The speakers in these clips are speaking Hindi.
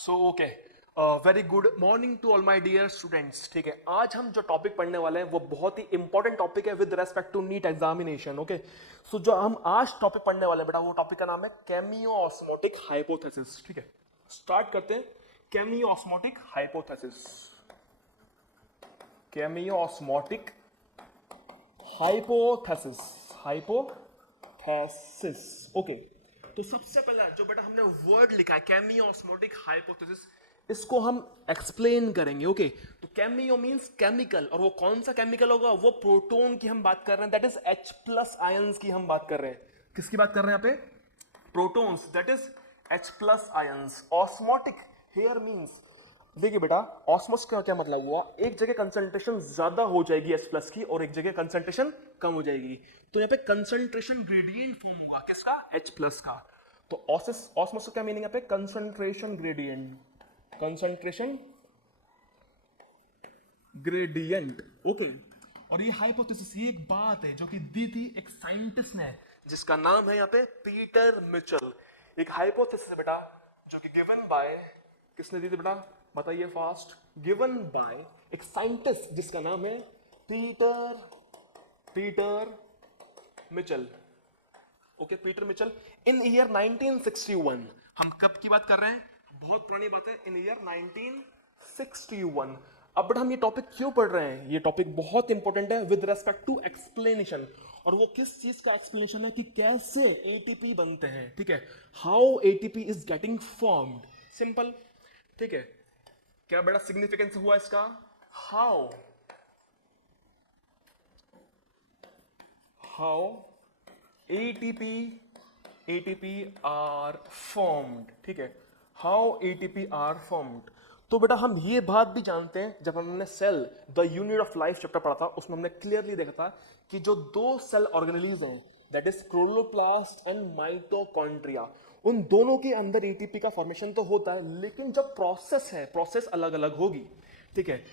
So okay, very good morning to all my dear students. ठीक है, आज हम जो टॉपिक पढ़ने वाले हैं वो बहुत ही इंपॉर्टेंट टॉपिक है with respect to NEET examination. Okay, so जो हम आज टॉपिक पढ़ने वाले हैं बेटा, वो टॉपिक का नाम है केमियो ऑस्मोटिक हाइपोथेसिस। ठीक है, स्टार्ट करते हैं। Cameo osmotic hypothesis, cameo osmotic hypothesis, hypothesis. Okay, तो सबसे पहला जो बेटा हमने वर्ड लिखा है केमियो ऑस्मोटिक हाइपोथेसिस, इसको हम एक्सप्लेन करेंगे। ओके, तो केमियो मींस केमिकल, और वो कौन सा केमिकल होगा? वो प्रोटॉन की हम बात कर रहे हैं, that is H plus ions की हम बात कर रहे हैं। किसकी बात कर रहे हैं यहाँ पे? Protons, that is H plus ions. Osmotic here means, देखिए बेटा, ऑस्मोस का क्या मतलब हुआ? एक जगह कंसंट्रेशन ज्यादा हो जाएगी H प्लस की और एक जगह कंसंट्रेशन कम हो जाएगी, तो यहाँ पे कंसंट्रेशन ग्रेडियंट फॉर्म होगा किसका? H प्लस का। तो ऑस्मोस का क्या मीनिंग यहाँ पे? Concentration gradient, concentration gradient. Okay, और ये हाइपोथेसिस, ये एक बात है जो कि दी थी एक साइंटिस्ट ने, जिसका नाम है यहाँ पे पीटर मिचेल। एक हाइपोथेसिस है बेटा जो कि गिवन बाय, किसने दी थी बेटा? बताइए फास्ट। गिवन बाय एक साइंटिस्ट जिसका नाम है Peter Mitchell. Okay, Peter Mitchell in year 1961। हम कब की बात कर रहे हैं? बहुत पुरानी बात है, इन ईयर 1961। अब बेटा हम ये टॉपिक क्यों पढ़ रहे हैं? ये टॉपिक बहुत इंपॉर्टेंट है विद रेस्पेक्ट टू एक्सप्लेनेशन। और वो किस चीज का एक्सप्लेनेशन है? कि कैसे एटीपी बनते हैं। ठीक है, how ATP is getting formed, simple. ठीक है, क्या बड़ा सिग्निफिकेंस हुआ इसका? How ATP are formed. ठीक है, हाउ एटीपी आर फॉर्म्ड। तो बेटा हम ये बात भी जानते हैं, जब हमने cell the unit of life chapter पढ़ा था, उसमें हमने क्लियरली देखा था कि जो दो सेल ऑर्गेनेलिज हैं, that is chloroplast and mitochondria, उन दोनों के अंदर एटीपी का फॉर्मेशन तो होता है, लेकिन जब प्रोसेस है, प्रोसेस अलग अलग होगी। ठीक है,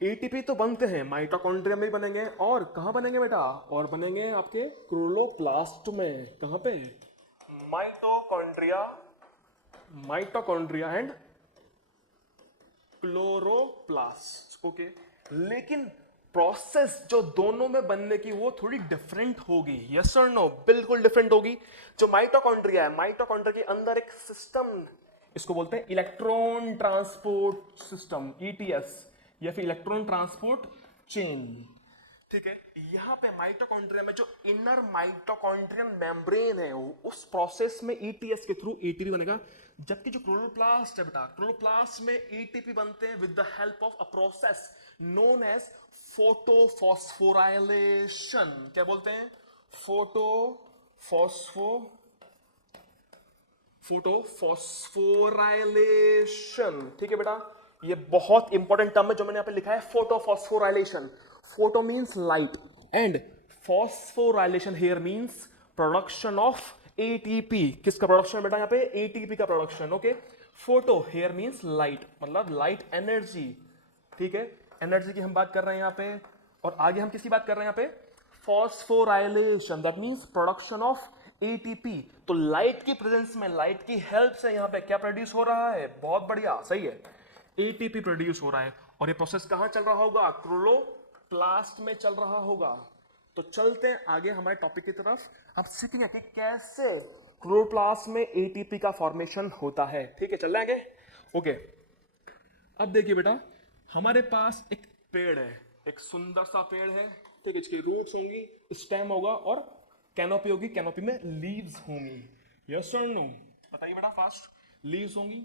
एटीपी तो बनते हैं माइटोकॉन्ड्रिया में ही बनेंगे, और कहां बनेंगे बेटा? और बनेंगे आपके क्लोरोप्लास्ट में। कहां पे? Mitochondria, mitochondria and chloroplast. Okay, लेकिन प्रोसेस जो दोनों में बनने की वो थोड़ी डिफरेंट होगी। यस और नो? बिल्कुल डिफरेंट होगी। जो माइटोकॉन्ड्रिया है, माइटोकॉन्ड्रिया के अंदर एक सिस्टम, इसको बोलते हैं इलेक्ट्रॉन ट्रांसपोर्ट सिस्टम, ईटीएस, या फिर इलेक्ट्रॉन ट्रांसपोर्ट चेन। ठीक है, यहां पे माइटोकॉन्ड्रिया में जो इनर माइटोकॉन्ड्रियन मेम्ब्रेन है, उस प्रोसेस में ईटीएस के थ्रू एटीपी बनेगा। जबकि जो क्लोरोप्लास्ट है बेटा, क्लोरोप्लास्ट में एटीपी बनते हैं with the help of a process known as photophosphorylation. क्या बोलते हैं? फोटोफॉस्फोराइलेशन। ठीक है बेटा, ये बहुत इंपॉर्टेंट टर्म है जो मैंने यहां पे लिखा है, photophosphorylation. Photo means light and phosphorylation here means production of ATP. किसका प्रोडक्शन बेटा? यहाँ पे एटीपी का production. Okay, photo here means light, मतलब लाइट एनर्जी। ठीक है, एनर्जी की हम बात कर रहे हैं यहाँ पे, और आगे हम किसकी बात कर रहे हैं यहाँ पे? Phosphorylation, that means production of ATP. तो लाइट की प्रेजेंस में, लाइट की हेल्प से यहाँ पे क्या प्रोड्यूस हो रहा है? बहुत बढ़िया, सही है, एटीपी प्रोड्यूस हो रहा है। और ये प्रोसेस कहां चल रहा होगा? क्लोरोप्लास्ट में चल रहा होगा। तो चलते हैं आगे हमारे टॉपिक की तरफ। अब सीखेंगे कि कैसे क्लोरोप्लास्ट में एटीपी का फॉर्मेशन होता है। ठीक है, चल रहे हैं आगे। ओके, अब देखिए बेटा, हमारे पास एक पेड़ है, एक सुंदर सा पेड़ है। ठीक है, इसकी रूट्स होंगी, स्टेम होगा, और कैनोपी होगी, कैनोपी में लीव्स होंगी। यस और नो? बताइए बेटा फास्ट। लीव्स होंगी,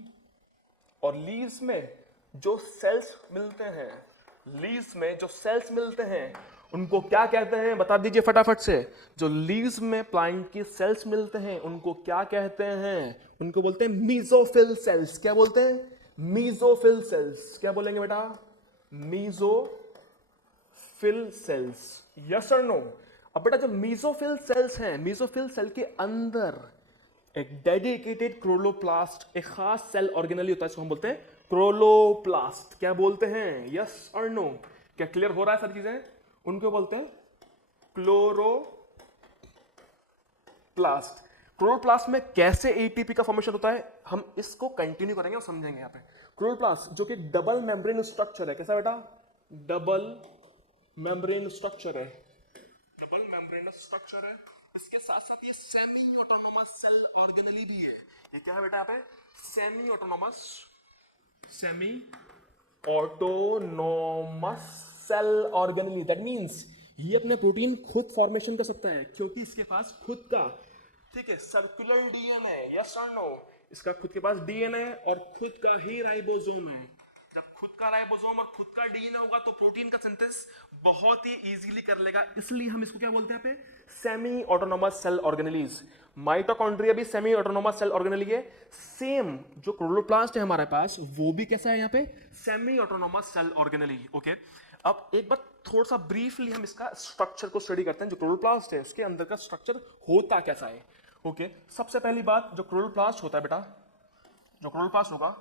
और लीव्स में जो सेल्स मिलते हैं, लीव्स में जो सेल्स मिलते हैं उनको क्या कहते हैं? बता दीजिए फटाफट से। जो लीव्स में प्लांट की सेल्स मिलते हैं उनको क्या कहते हैं? उनको बोलते हैं मीजोफिल सेल्स। क्या बोलते हैं? Mesophyll cells. क्या बोलेंगे बेटा? Mesophyll cells. यस और नो? अब बेटा जो मीजोफिल सेल्स हैं, मीजोफिल सेल के अंदर एक डेडिकेटेड क्लोरोप्लास्ट, एक खास सेल ऑर्गेनली होता है, इसको हम बोलते हैं क्लोरोप्लास्ट। क्या बोलते हैं? यस और नो? क्या क्लियर हो रहा है सारी चीजें? उनको बोलते हैं क्लोरोप्लास्ट। क्लोरोप्लास्ट में कैसे एटीपी का फॉर्मेशन होता है हम इसको कंटिन्यू करेंगे और समझेंगे यहाँ पे। क्लोरोप्लास्ट जो कि डबल मेम्ब्रेन स्ट्रक्चर है, कैसा बेटा? डबल मेम्ब्रेन स्ट्रक्चर है, डबल मेम्ब्रेन स्ट्रक्चर है। इसके साथ साथ ये सेमी ऑटोनोमस सेल ऑर्गेनेली भी है। ये क्या है बेटा? यहाँ पे semi autonomous cell organelle, that means ये अपने प्रोटीन खुद फॉर्मेशन कर सकता है क्योंकि इसके पास खुद का, ठीक है, सर्कुलर डीएनए, यस और नो, इसका खुद के पास डीएनए और खुद का ही राइबोसोम है। जब खुद का राइबोसोम और खुद का डीएनए होगा तो प्रोटीन का सिंथेसिस बहुत ही इजीली कर लेगा, इसलिए हम इसको क्या बोलते हैं पे? Semi autonomous cell organelles. Mitochondria भी सेमी ऑटोनोमस सेल ऑर्गेनेली है। सेम जो क्लोरोप्लास्ट है हमारे पास वो भी कैसा है यहाँ पे? Semi autonomous cell organelle. Okay, अब एक बार थोड़ा सा ब्रीफली हम इसका स्ट्रक्चर को स्टडी करते हैं। जो क्लोरोप्लास्ट है उसके अंदर का स्ट्रक्चर होता कैसा है? ओके, सबसे पहली बात, जो क्लोरोप्लास्ट होता है बेटा, जो क्लोरोप्लास्ट होगा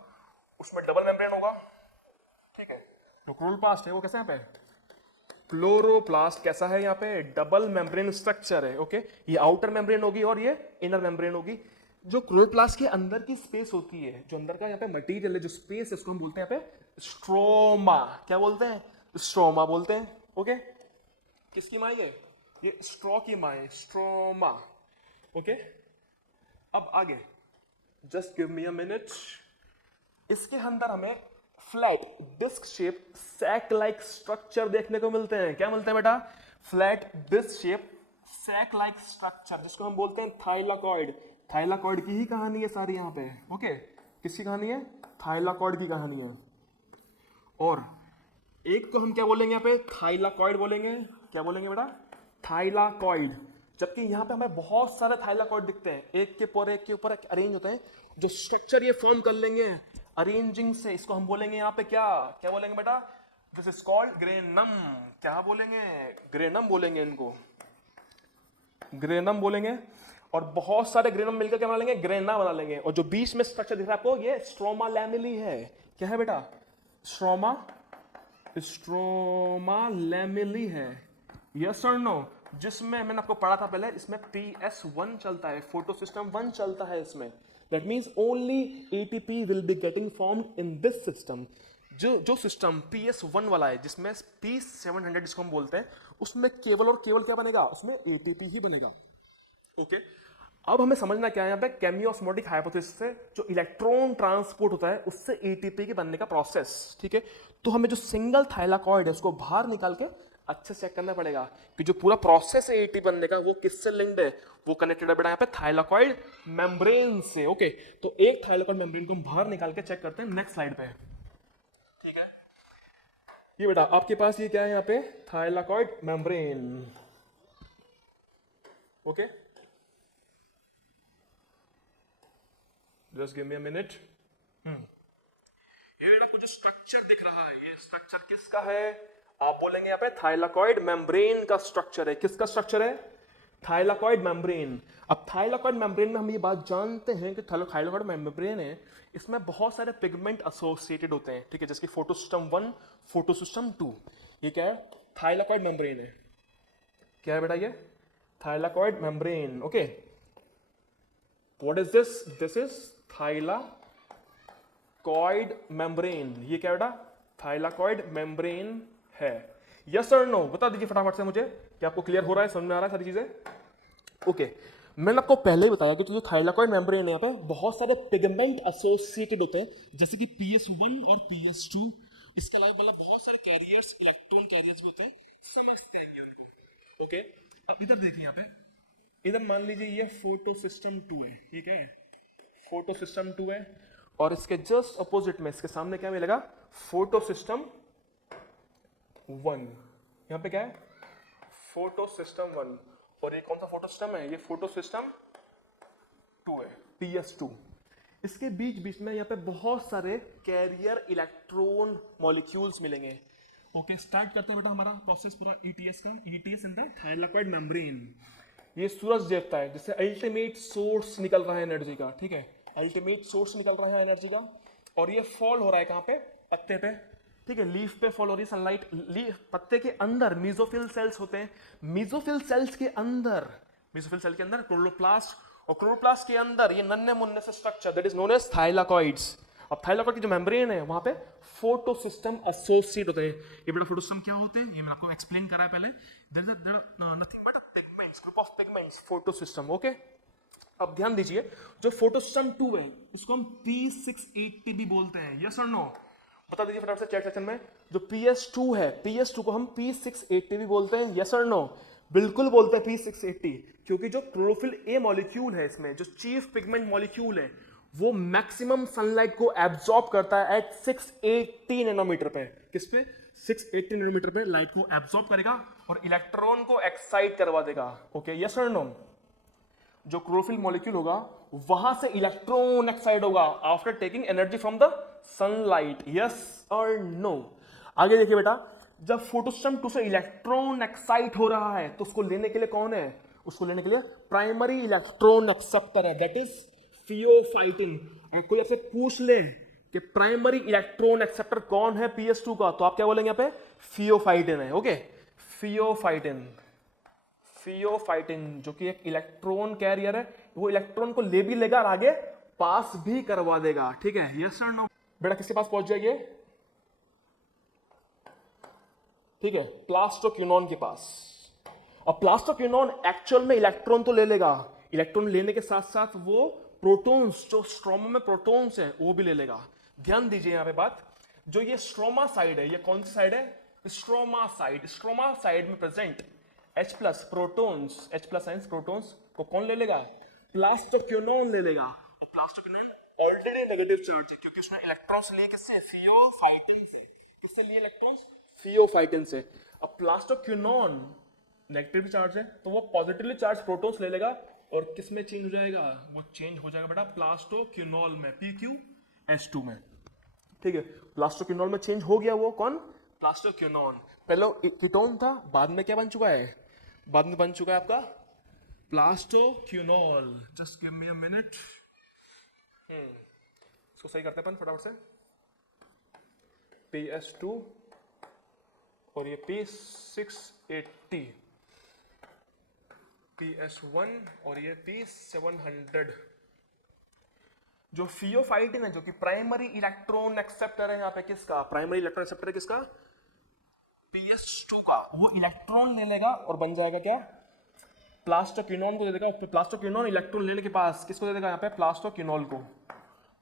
उसमें डबल मेम्ब्रेन होगा, ठीक है। जो क्लोरोप्लास्ट है वो कैसा है यहाँ पे? क्लोरोप्लास्ट कैसा है यहाँ पे? डबल मेम्ब्रेन स्ट्रक्चर है। ओके, ये आउटर मेम्ब्रेन होगी और ये इनर मेम्ब्रेन होगी। जो क्लोरोप्लास्ट के अंदर की स्पेस होती है, जो अंदर का यहाँ पे मटेरियल है, जो स्पेस है, इसको हम बोलते हैं यहाँ पे स्ट्रोमा। क्या बोलते हैं? स्ट्रोमा बोलते हैं। ओके, किसकी माँ है? ये स्ट्रॉ की माँ है, स्ट्रोमा। ओके, अब आगे, just give me a minute. इसके अंदर हमें flat disc shape sac like structure देखने को मिलते हैं। क्या मिलते हैं बेटा? Flat disc shape sac like structure, जिसको हम बोलते हैं थाइलाकॉइड। थाइलाकॉइड की ही कहानी है सारी यहाँ पे। ओके, किसकी कहानी है? थाइलाकॉइड की कहानी है। और एक को हम क्या बोलेंगे यहाँ पे? थाइलाकॉइड बोलेंगे। क्या बोलेंगे बेटा? थाइलाकॉइड। जबकि यहाँ पे हमें बहुत सारे थाइलाकॉइड दिखते हैं, एक के ऊपर एक अरेंज होते हैं। जो स्ट्रक्चर ये फॉर्म कर लेंगे अरेंजिंग से, इसको हम बोलेंगे यहाँ पे क्या? क्या बोलेंगे बेटा? This is called granum. क्या बोलेंगे? ग्रेनम बोलेंगे इनको, ग्रेनम बोलेंगे। और बहुत सारे ग्रेनम मिलकर क्या बना लेंगे? ग्रेना बना लेंगे। और जो बीच में स्ट्रक्चर दिख रहा है आपको, ये स्ट्रोमा लैमेली है। क्या है बेटा? स्ट्रोमा लैमेली है, यस और नो? जिसमें मैंने आपको पढ़ा था पहले, इसमें PS1 चलता है, फोटो सिस्टम 1 चलता है इसमें। That means only ATP will be getting formed in this system. जो सिस्टम PS1 वाला है, जिसमें P700 जिसको हम बोलते हैं, उसमें केवल और केवल क्या बनेगा? उसमें ATP ही बनेगा। ओके, अब हमें समझना क्या है यहाँ पे? केमियोस्मोटिक हाइपोथेसिस से जो इलेक्ट्रॉन ट्रांसपोर्ट होता है उससे ATP के बनने का प्रोसेस, ठीक है। तो हमें जो सिंगल थाइलाकॉइड है उसको बाहर निकाल के अच्छे से चेक करना पड़ेगा कि जो पूरा प्रोसेस है ATP बनने का वो किससे लिंक्ड है? वो कनेक्टेड है बेटा यहाँ पे थाइलाकॉइड मेम्ब्रेन से। ओके, तो एक थाइलाकॉइड मेम्ब्रेन को हम बाहर निकाल के चेक करते हैं नेक्स्ट स्लाइड पे, ठीक है। ये बेटा आपके पास ये क्या है यहाँ पे? Thylakoid membrane. Okay, just give me a minute. ये बेटा आपको जो स्ट्रक्चर दिख रहा है, ये स्ट्रक्चर किसका है? आप बोलेंगे यहाँ पे थाइलाकॉइड मेम्ब्रेन का स्ट्रक्चर है। किसका स्ट्रक्चर है? Thylakoid membrane. अब थाइलाकॉइड मेम्ब्रेन में हम ये बात जानते हैं कि थाइलाकॉइड मेम्ब्रेन है, इसमें बहुत सारे पिगमेंट एसोसिएटेड होते हैं, ठीक है, जैसे फोटोसिस्टम 1, फोटोसिस्टम 2। ये क्या है? थाइलाकॉइड मेम्ब्रेन है। क्या है बेटा? ये thylakoid membrane. Okay, what is this? This is thylakoid membrane. ये क्या बेटा? थाइलाकॉइड मेम्ब्रेन है। यस और नो? बता दीजिए फटाफट से मुझे कि आपको क्लियर हो रहा है, समझ में आ रहा है सारी चीजें। ओके, मैंने आपको पहले ही बताया कि जो थाइलाकॉइड मेम्ब्रेन है यहाँ पे बहुत सारे पिगमेंट एसोसिएटेड होते हैं, जैसे कि PS1 और PS2। इसके अलावा मतलब बहुत सारे कैरियर्स, इलेक्ट्रॉन कैरियर्स भी होते हैं, समझते हैं उनको। ओके, अब इधर देखिए यहाँ पे, इधर मान लीजिए ये फोटोसिस्टम 2 है, ठीक है, फोटोसिस्टम 2 है। और इसके जस्ट अपोजिट में इसके सामने क्या मिलेगा? फोटोसिस्टम 1। यहाँ पे क्या है? फोटोसिस्टम 1। और ये कौन सा फोटोसिस्टम है? ये फोटोसिस्टम 2 है, PS2। इसके बीच बीच में यहाँ पे बहुत सारे कैरियर इलेक्ट्रॉन मॉलिक्यूल्स मिलेंगे। ओके, स्टार्ट करते हैं बेटा हमारा प्रोसेस पूरा ETS का। ETS in the thylakoid membrane. ये सूरज देवता है जिससे अल्टीमेट सोर्स निकल रहा है एनर्जी का, ठीक है, अल्टीमेट सोर्स निकल रहा है एनर्जी का। और ये फॉल हो रहा है कहाँ पे? पत्ते पे, ठीक है, लीफ पे फॉल हो रही है सनलाइट। पत्ते के अंदर मीजोफिल सेल्स होते हैं। मीजोफिल सेल्स के अंदर क्लोरोप्लास्ट और क्लोरोप्लास्ट के अंदर ये नन्हे मुन्ने से structure that is known as thylakoids. अब थाइलाकॉइड की जो मेम्ब्रेन है वहां पे फोटोसिस्टम एसोसिएट होते हैं। ये बेटा फोटोसिस्टम क्या होते हैं ये मैंने आपको एक्सप्लेन करा है पहले। There is nothing but pigments, group of pigments, photosystem. Okay, अब ध्यान दीजिए जो फोटोसिस्टम 2 है इसको हम P680 भी बोलते हैं, यस और नो? बता दीजिए फटाफट से चैट सेक्शन में। जो PS2 है, PS2 को हम P680 भी बोलते हैं, यस और नो? बिल्कुल बोलते हैं P680, क्योंकि जो क्लोरोफिल ए मॉलिक्यूल है इसमें, जो चीफ पिगमेंट मॉलिक्यूल है, वो मैक्सिमम सनलाइट को एब्जॉर्ब करता है एट 680 नैनोमीटर पे। किस पे? 680 नैनोमीटर पे लाइट को एब्जॉर्ब करेगा और इलेक्ट्रॉन को एक्साइट करवा देगा। ओके, यस और नो? जो क्लोरोफिल मॉलिक्यूल होगा वहां से इलेक्ट्रॉन एक्साइट होगा after taking energy from the sunlight, yes और नो? आगे देखिए बेटा, जब फोटोसिस्टम 2 से इलेक्ट्रॉन एक्साइट हो रहा है तो उसको लेने के लिए कौन है? उसको लेने के लिए प्राइमरी इलेक्ट्रॉन एक्सेप्टर है, दैट इज फियोफाइटिन। कोई आपसे पूछ ले कि प्राइमरी इलेक्ट्रॉन एक्सेप्टर कौन है PS2 का, तो आप क्या बोलेंगे? यहाँ पे फियोफाइटिन है। ओके, फियोफाइटिन, फियोफाइटिन जो कि एक इलेक्ट्रॉन कैरियर है, वो इलेक्ट्रॉन को ले भी लेगा और आगे पास भी करवा देगा। ठीक है, यस और नो? बेटा किसके पास पहुंच जाएगी? ठीक है, प्लास्टोक्विनोन के पास। और प्लास्टोक्विनोन एक्चुअल में इलेक्ट्रॉन तो ले लेगा, इलेक्ट्रॉन लेने के साथ साथ वो प्रोटॉन्स, जो स्ट्रोमा में प्रोटॉन्स है वो भी ले लेगा। ध्यान दीजिए यहां पे बात, जो ये स्ट्रोमा साइड है, ये कौन सी साइड है? Stroma side. स्ट्रोमा साइड में present H plus protons, H plus science protons को कौन ले लेगा? प्लास्टोक्विनोन ले लेगा। और प्लास्टोक्विनोन ऑलरेडी नेगेटिव चार्ज है क्योंकि उसने इलेक्ट्रॉन्स लिए किससे? फियोफाइटिन से। किससे लिए इलेक्ट्रॉन्स? फियोफाइटिन से। अब प्लास्टोक्विनोन नेगेटिव चार्ज है तो वो पॉजिटिवली चार्ज प्रोटॉन्स ले लेगा और किस में चेंज हो जाएगा? वो चेंज हो जाएगा बेटा प्लास्टोक्विनोल में, PqS2 में। ठीक है, प्लास्टोक्विनोल में चेंज हो गया। वो कौन? प्लास्टोक्विनोन। पहले कीटोन था, बाद में क्या बन चुका है? बाद में बन चुका है आपका plastoquinol. Just give me a minute, इसको सही करते हैं अपन फटाफट से। PS2 और ये P680, PS1 और ये P700। जो फियोफाइटिन है जो कि प्राइमरी इलेक्ट्रॉन एक्सेप्टर है यहाँ पे, किसका? प्राइमरी इलेक्ट्रॉन एक्सेप्टर है किसका? PS2 का। वो इलेक्ट्रॉन ले लेगा और बन जाएगा क्या? प्लास्टोक्विनोन को दे देगा। प्लास्टोक्विनोन इलेक्ट्रॉन लेने के पास किसको दे देगा? यहाँ पे प्लास्टोक्विनोल को।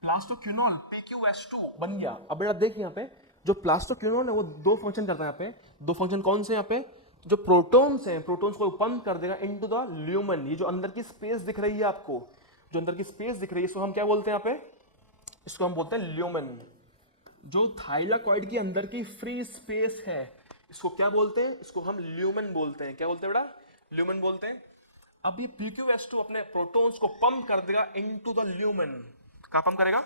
प्लास्टोक्विनोल PqS2 बन गया। अब बेटा देख यहाँ पे जो प्लास्टोक्विनोन है वो दो फंक्शन करता है यहाँ पे। दो फंक्शन कौन से? यहाँ पे जो प्रोटॉन्स हैं, प्रोटॉन्स को बंद कर देगा इनटू द ल्यूमेन। ये जो अंदर की स्पेस दिख रही है आपको, जो अंदर की स्पेस दिख रही है, इसको हम क्या बोलते हैं यहाँ पे? इसको हम बोलते हैं ल्यूमेन। जो थाइलाकॉइड के अंदर की फ्री स्पेस है इसको क्या बोलते हैं? इसको हम ल्यूमेन बोलते हैं। क्या बोलते हैं बेटा? ल्यूमेन बोलते हैं। अब ये PqS2 अपने प्रोटॉन्स को पंप कर देगा इनटू द ल्यूमेन। कहां पंप करेगा?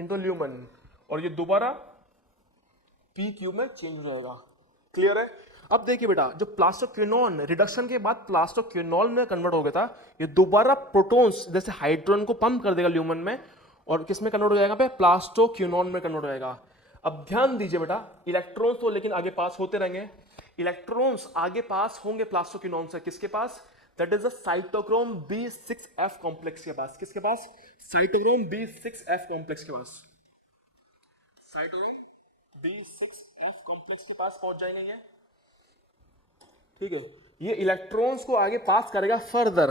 Into lumen. और ये दोबारा PQ में चेंज हो जाएगा। क्लियर है? अब देखिए बेटा, जो प्लास्टोक्विनोन रिडक्शन के बाद प्लास्टोक्विनोल में कन्वर्ट हो गया था, ये दोबारा प्रोटॉन्स जैसे हाइड्रोजन को पंप कर देगा ल्यूमेन में और किस में कन्वर्ट हो जाएगा? पे प्लास्टोक्विनोन में कन्वर्ट हो जाएगा। अब ध्यान दीजिए बेटा, इलेक्ट्रॉन्स तो लेकिन आगे पास होते रहेंगे। इलेक्ट्रॉन्स आगे पास होंगे प्लास्टोक्विनोन से किसके पास? That is the cytochrome B6F complex के पास। किसके पास? साइटोक्रोम B6F कॉम्प्लेक्स के पास। साइटोक्रोम B6F कॉम्प्लेक्स के पास पहुंच जाएंगे ये। ठीक है, ये इलेक्ट्रॉन्स को आगे पास करेगा फर्दर।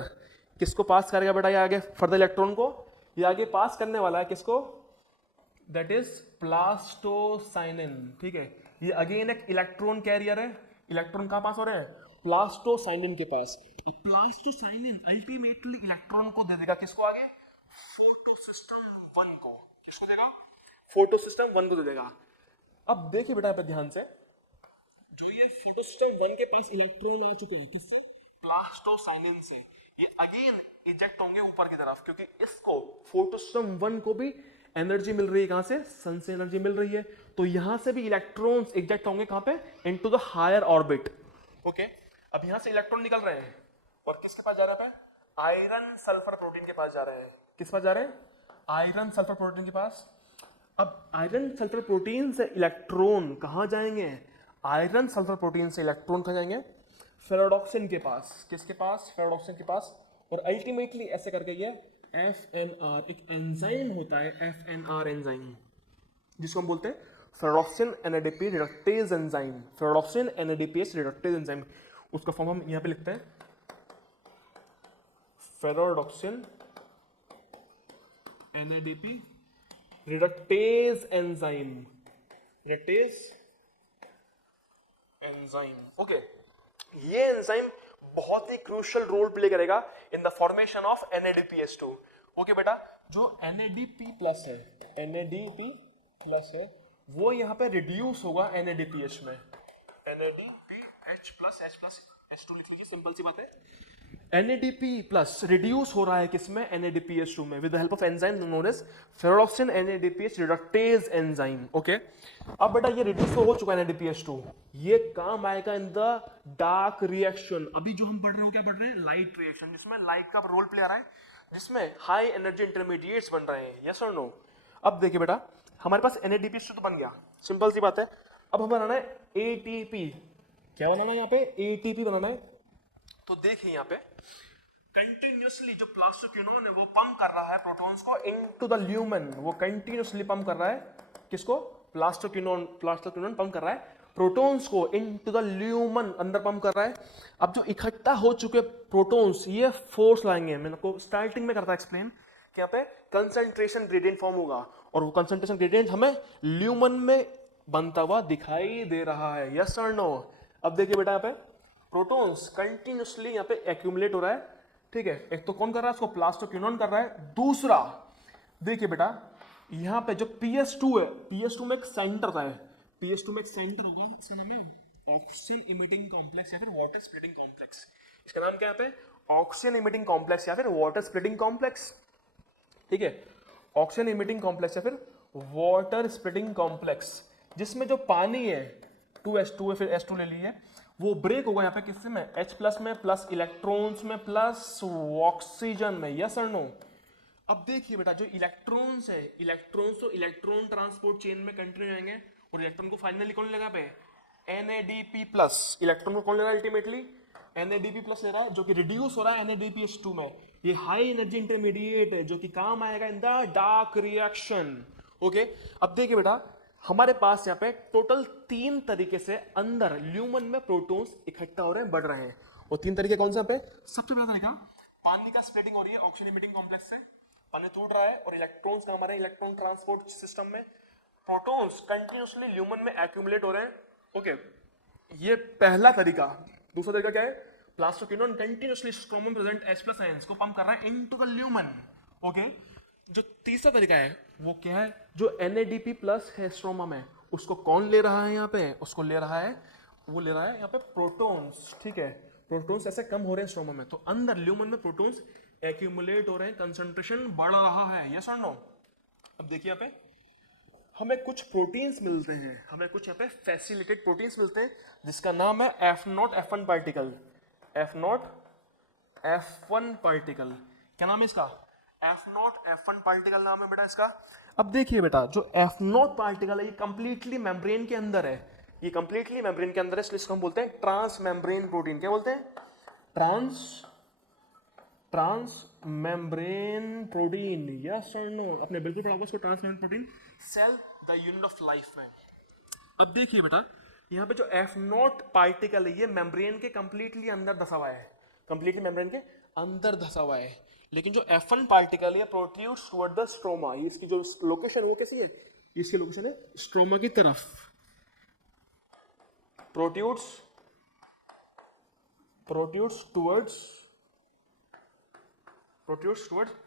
किसको पास करेगा बेटा? ये आगे फर्दर इलेक्ट्रॉन को ये आगे पास करने वाला है किसको? That is plastocyanin. ठीक है, ये अगेन एक इलेक्ट्रॉन कैरियर है। इलेक्ट्रॉन कहां पास हो रहे हैं? प्लास्टोसाइनिन के पास। प्लास्टोसाइनिन अल्टीमेटली इलेक्ट्रॉन को दे देगा किसको? आगे फोटोसिस्टम 1 को। किसको देगा? फोटोसिस्टम 1 को दे देगा। अब देखिए बेटा यहाँ पे ध्यान से, जो ये फोटोसिस्टम 1 के पास इलेक्ट्रॉन आ चुके हैं किससे? प्लास्टोसाइनिन से। ये अगेन इजेक्ट होंगे ऊपर की तरफ क्योंकि इसको फोटोसिस्टम 1 को भी एनर्जी मिल रही है। कहां से? सन से एनर्जी मिल रही है। तो यहां से भी इलेक्ट्रॉन्स इजेक्ट होंगे कहां पे? Into the higher orbit. Okay, अब यहां से इलेक्ट्रॉन निकल रहे हैं और किसके पास जा रहे हैं? आयरन सल्फर प्रोटीन के पास जा रहे हैं। किस पास जा रहे हैं? आयरन सल्फर प्रोटीन के पास। अब आयरन सल्फर प्रोटीन से इलेक्ट्रॉन कहां जाएंगे? आयरन सल्फर प्रोटीन से इलेक्ट्रॉन कहां जाएंगे? फेरोडॉक्सिन के पास। किसके पास? फेरोडॉक्सिन के पास। और अल्टीमेटली ऐसे करके ये FNR एक एंजाइम होता है, FNR एंजाइम, जिसको हम बोलते हैं ferredoxin NADP reductase enzyme, ferredoxin NADPase reductase enzyme. उसका फॉर्म हम यहाँ पे लिखते हैं ferredoxin NADP reductase enzyme, reductase enzyme. Okay, ये एंजाइम बहुत ही क्रूशियल रोल प्ले करेगा in the formation of NADPH2। Okay बेटा, जो NADP प्लस है, NADP प्लस है, वो यहाँ पे रिड्यूस होगा NADPH में, NADPH plus H plus H2 लिख लीजिए, सिंपल सी बात है। NADP प्लस रिड्यूस हो रहा है किसमें, NADPH2 में, with the help of enzyme known as ferredoxin NADPH reductase enzyme. Okay, अब बेटा ये रिड्यूस हो चुका है NADPH2, ये काम आएगा इन द डार्क रिएक्शन। अभी जो हम पढ़ रहे हो क्या पढ़ रहे हैं, लाइट रिएक्शन, जिसमें लाइट का रोल प्ले आ रहा है, जिसमें हाई एनर्जी इंटरमीडिएट्स बन रहे हैं, यस और नो। अब देखिए बेटा, हमारे पास NADPH2 तो बन गया, सिंपल सी बात है। अब हमें बनाना है ATP। क्या बनाना है यहाँ पे, ATP बनाना है। तो देखिए यहाँ पे कंटिन्यूसली जो प्लास्टोक्विनोन है वो पंप कर रहा है प्रोटॉन्स को इनटू द ल्यूमेन, वो कंटिन्यूसली पंप कर रहा है किसको, प्लास्टोक्विनोन पंप कर रहा है प्रोटॉन्स को इनटू द ल्यूमेन, अंदर पंप कर रहा है। अब जो इकट्ठा हो चुके प्रोटॉन्स ये फोर्स लाएंगे, मैंने आपको स्टार्टिंग में करता एक्सप्लेन कि यहाँ पे कंसंट्रेशन ग्रेडियंट फॉर्म होगा, और वो कंसंट्रेशन ग्रेडियंट हमें ल्यूमेन में बनता हुआ दिखाई दे रहा है, यस और नो। अब देखिए बेटा, यहाँ पे प्रोटॉन्स कंटिन्यूसली यहाँ पे एक्यूमुलेट हो रहा है, ठीक है। एक तो कौन कर रहा है, उसको प्लास्टोक्विनोन कर रहा है। दूसरा देखिए बेटा, यहाँ पे जो PS2 है, PS2 में एक सेंटर था, PS2 में एक सेंटर होगा, इसका नाम है ऑक्सीजन इमिटिंग कॉम्प्लेक्स या फिर वाटर स्प्लिटिंग कॉम्प्लेक्स। इसका नाम क्या है यहाँ पे, ऑक्सीजन इमिटिंग कॉम्प्लेक्स या फिर वाटर स्प्लिटिंग कॉम्प्लेक्स, ठीक है। ऑक्सीजन इमिटिंग कॉम्प्लेक्स या फिर वाटर स्प्लिटिंग कॉम्प्लेक्स, जिसमें जो पानी है 2H2 है, फिर H2 ले लीजिए, वो ब्रेक होगा यहाँ पे किससे में, H प्लस में, प्लस इलेक्ट्रॉन्स में, प्लस ऑक्सीजन में, यस और नो। अब देखिए बेटा, जो इलेक्ट्रॉन्स है, इलेक्ट्रॉन्स तो इलेक्ट्रॉन ट्रांसपोर्ट चेन में कंटिन्यू जाएंगे, और इलेक्ट्रॉन को फाइनली कौन लेगा पे, NADP प्लस, इलेक्ट्रॉन को कौन ले रहा है अल्टीमेटली, NADP प्लस ले रहा है, जो कि रिड्यूस हो रहा है NADPH2 में। ये हाई एनर्जी इंटरमीडिएट है, जो कि काम आएगा in the dark reaction. Okay, अब देखिए बेटा, हमारे पास यहाँ पे टोटल 3 तरीके से अंदर ल्यूमेन में प्रोटॉन्स इकट्ठा हो रहे हैं, बढ़ रहे हैं। और 3 तरीके कौन से यहाँ पे, सबसे पहला तरीका, पानी का स्प्लिटिंग हो रही है ऑक्सीजन इमिटिंग कॉम्प्लेक्स से, पानी टूट रहा है, और इलेक्ट्रॉन्स का हमारे इलेक्ट्रॉन ट्रांसपोर्ट सिस्टम में प्रोटॉन्स कंटिन्यूसली ल्यूमेन में एक्यूमुलेट हो रहे हैं। ओके, ये पहला तरीका। दूसरा तरीका क्या है, प्लास्टोक्विनोन कंटिन्यूसली स्ट्रोमा में प्रेजेंट H प्लस आयंस को पंप कर रहा है इनटू द ल्यूमेन। ओके, जो तीसरा तरीका है वो क्या है, जो NADP प्लस है स्ट्रोमा में, उसको कौन ले रहा है यहाँ पे, उसको ले रहा है, वो ले रहा है यहाँ पे प्रोटॉन्स, ठीक है। प्रोटॉन्स ऐसे कम हो रहे हैं स्ट्रोमा में, तो अंदर ल्यूमेन में प्रोटॉन्स एक्यूमुलेट हो रहे हैं, कंसंट्रेशन बढ़ रहा है, यस और नो। अब देखिए यहाँ पे हमें कुछ प्रोटीन्स मिलते हैं, हमें कुछ यहाँ पे फैसिलिटेड प्रोटीन्स मिलते हैं, जिसका नाम है F0 F1 particle, F0 F1 particle. क्या नाम है इसका, F0 F1 पार्टिकल नाम है बेटा इसका। अब देखिए बेटा, जो F0 पार्टिकल है ये कंप्लीटली मेम्ब्रेन के अंदर है, ये कंप्लीटली मेम्ब्रेन के अंदर है, इसलिए इसको हम बोलते हैं ट्रांस मेम्ब्रेन प्रोटीन। क्या बोलते हैं, ट्रांस मेम्ब्रेन प्रोटीन, यस और नो। आपने बिल्कुल पढ़ा होगा इसको, trans membrane protein, cell the unit of life में। अब देखिए बेटा, यहाँ पे जो F0 पार्टिकल है ये मेम्ब्रेन के कंप्लीटली अंदर धसा हुआ है, कंप्लीटली मेम्ब्रेन के अंदर धसा हुआ है। लेकिन जो F1 पार्टिकल है प्रोट्रूड्स टुवर्ड द स्ट्रोमा, इसकी जो लोकेशन है वो कैसी है, इसकी लोकेशन है स्ट्रोमा की तरफ, प्रोट्रूड्स टुवर्ड्स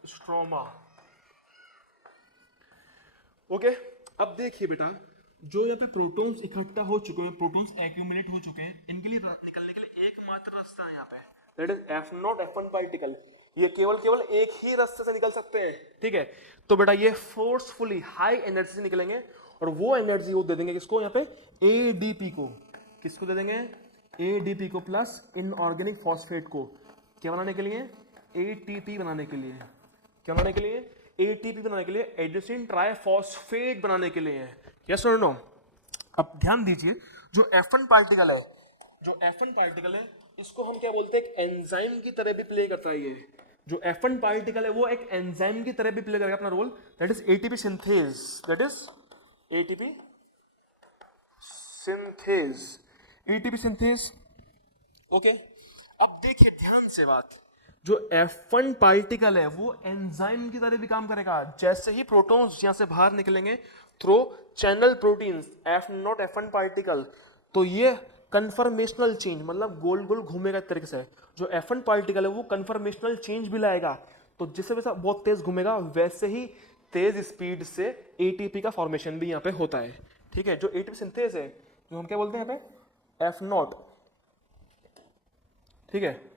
स्ट्रोमा। ओके, अब देखिए बेटा, जो यहाँ पे प्रोटॉन्स इकट्ठा हो चुके हैं, प्रोटॉन्स एक्यूमुलेट हो चुके हैं, इनके लिए निकलने के लिए एकमात्र रास्ता है यहाँ पे, that is F0 F1 particle. ये केवल एक ही रास्ते से निकल सकते हैं, ठीक है। तो बेटा ये फोर्सफुली हाई एनर्जी से निकलेंगे, और वो एनर्जी वो दे देंगे किसको, यहाँ पे ADP को। किसको दे देंगे, ADP को प्लस इनऑर्गेनिक फॉस्फेट को। क्या बनाने के लिए, ATP बनाने के लिए। क्या बनाने के लिए, ATP बनाने के लिए, एडिनोसिन ट्राइफॉस्फेट बनाने के लिए, यस और नो। अब ध्यान दीजिए, जो F1 पार्टिकल है, इसको हम क्या बोलते हैं, एक एंजाइम की तरह भी प्ले करता है ये। जो F1 पार्टिकल है वो एक एंजाइम की तरह भी प्ले करेगा अपना role, that is ATP synthase, that is ATP synthase, ATP synthase. Okay, अब देखिए ध्यान से बात, जो F1 पार्टिकल है वो एंजाइम की तरह भी काम करेगा। जैसे ही प्रोटॉन्स यहां से बाहर निकलेंगे through channel proteins F0 F1 particle, तो ये कन्फर्मेशनल चेंज, मतलब गोल गोल घूमेगा एक तरीके से। जो F1 पार्टिकल है वो कन्फर्मेशनल चेंज भी लाएगा, तो जिससे वैसा बहुत तेज घूमेगा वैसे ही तेज स्पीड से एटीपी का फॉर्मेशन भी यहाँ पे होता है। ठीक है, जो एटीपी सिंथेज है, जो हम क्या बोलते हैं यहाँ पे F0, ठीक है,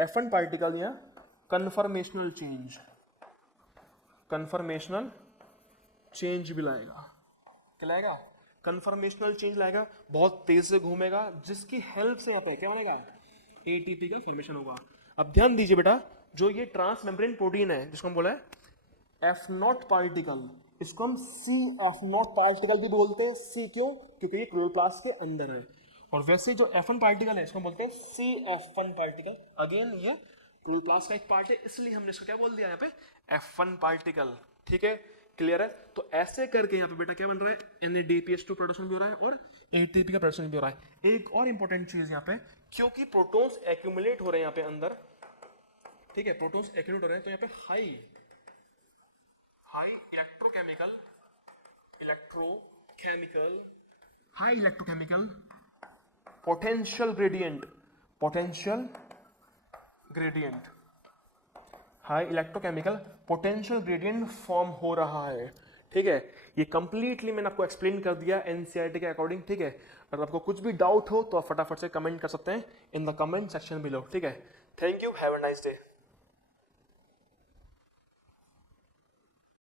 F1 पार्टिकल यहाँ कन्फर्मेशनल चेंज, कन्फर्मेशनल चेंज भी लाएगा, क्या लाएगा, कन्फर्मेशनल चेंज लाएगा, बहुत तेज से घूमेगा, जिसकी हेल्प से यहाँ पे क्या होगा, एटीपी का फॉर्मेशन होगा। अब ध्यान दीजिए बेटा, जो ये ट्रांस मेम्ब्रेन प्रोटीन है जिसको हम बोला है F0 पार्टिकल, इसको हम CF0 पार्टिकल भी बोलते हैं। C क्यों? क्योंकि ये क्लोरोप्लास्ट के अंदर है। और वैसे जो F1 पार्टिकल है इसको हम बोलते हैं CF1 पार्टिकल। अगेन ये क्लोरोप्लास्ट का एक पार्ट है, इसलिए हमने इसको क्या बोल दिया यहाँ पे, F1 पार्टिकल। ठीक है, क्लियर है? तो ऐसे करके यहाँ पे बेटा क्या बन रहा है, NADPH2 प्रोडक्शन भी हो रहा है और एटीपी का प्रोडक्शन भी हो रहा है। एक और इंपॉर्टेंट चीज यहाँ पे, क्योंकि प्रोटॉन्स एक्यूमुलेट हो रहे हैं यहाँ पे अंदर, ठीक है, प्रोटॉन्स एक्यूमुलेट हो रहे हैं, तो यहाँ पे high electrochemical potential gradient, high electrochemical potential gradient form हो रहा है। ठीक है, ये कंप्लीटली मैंने आपको एक्सप्लेन कर दिया एनसीईआरटी के अकॉर्डिंग। ठीक है, अगर आपको कुछ भी डाउट हो तो आप फटाफट से कमेंट कर सकते हैं in the comment section below. ठीक है, thank you, have a nice day.